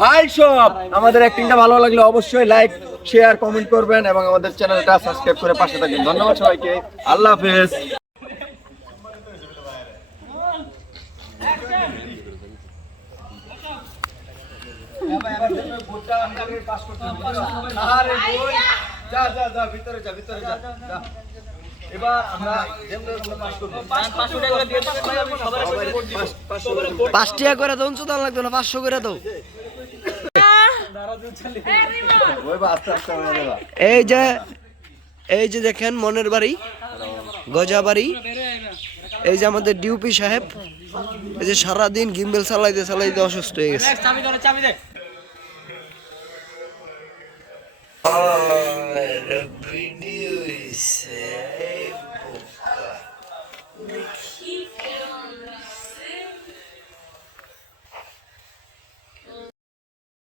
High সব! আমাদের অ্যাক্টিংটা ভালো লাগলে অবশ্যই লাইক শেয়ার কমেন্ট করবেন এবং আমাদের চ্যানেলটা সাবস্ক্রাইব করে পাশে থাকবেন। ধন্যবাদ সবাইকে। আল্লাহ হাফেজ। যা যা যা ভিতরে যা ভিতরে যা যা। এবার আমরা পাস পাঁচ টাকা করে তো দাম লাগতো না পাঁচশো করে দাও। এই যে এই যে দেখেন মনের বাড়ি, গজা বাড়ি। এই যে আমাদের ডিউপি সাহেব, এই যে সারাদিন গিম্বেল চালাইতে চালাইতে অসুস্থ হয়ে গেছে। ভিডিও